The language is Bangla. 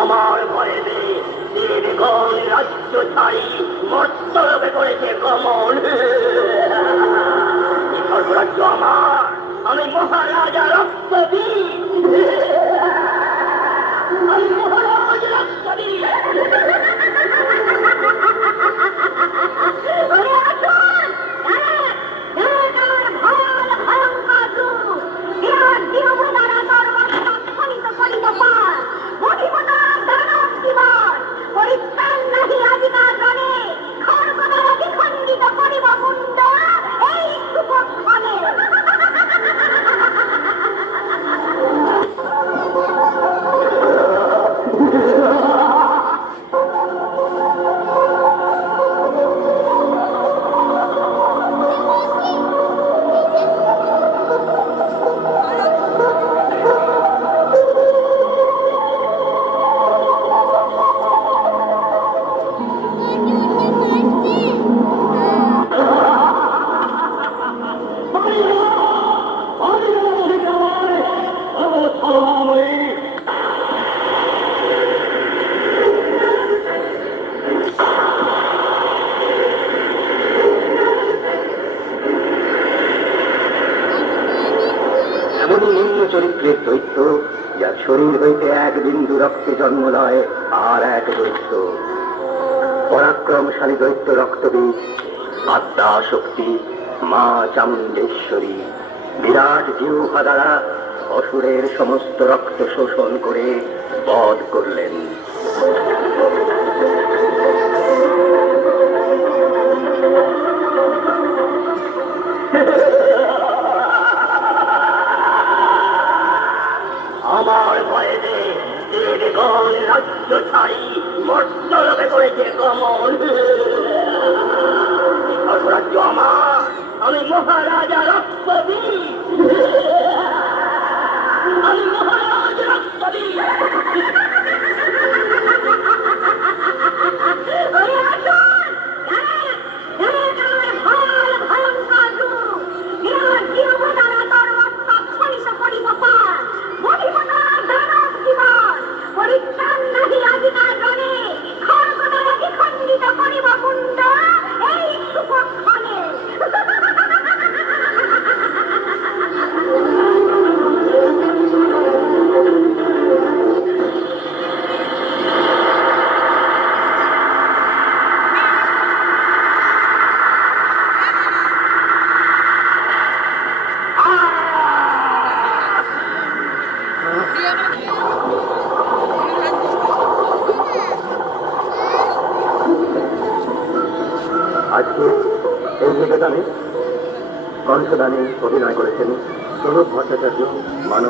আমার ভয়েতে দেবগণ রাজ্য ছাড়ি মর্তলোকে করেছে গমন। স্বর্গরাজ্য আমার, আমি মহারাজা রক্তবীর, আমি মহারাজ রক্তবীর। চরিত্রের দৈত্য, যার শরীর হইতে এক বিন্দু রক্তে জন্ম লয় আর এক দৈত্য। পরাক্রমশালী দৈত্য রক্তবীজ, আত্মা শক্তি মা চামুণ্ডেশ্বরী বিরাট জিহ্বা দ্বারা অসুরের সমস্ত রক্ত শোষণ করে বধ করলেন। আমার ভয়েতে দেবগণ রাজ্য ছাড়ি মর্তলোকে করেছে গমন। স্বর্গরাজ্য আমার, আমি মহারাজা রক্তবীর, আমি মহারাজ রক্তবীর। আজকে এই নিবেদনে কণ্ঠদানে অভিনয় করেছেন স্বরূপ ভট্টাচার্য, মানব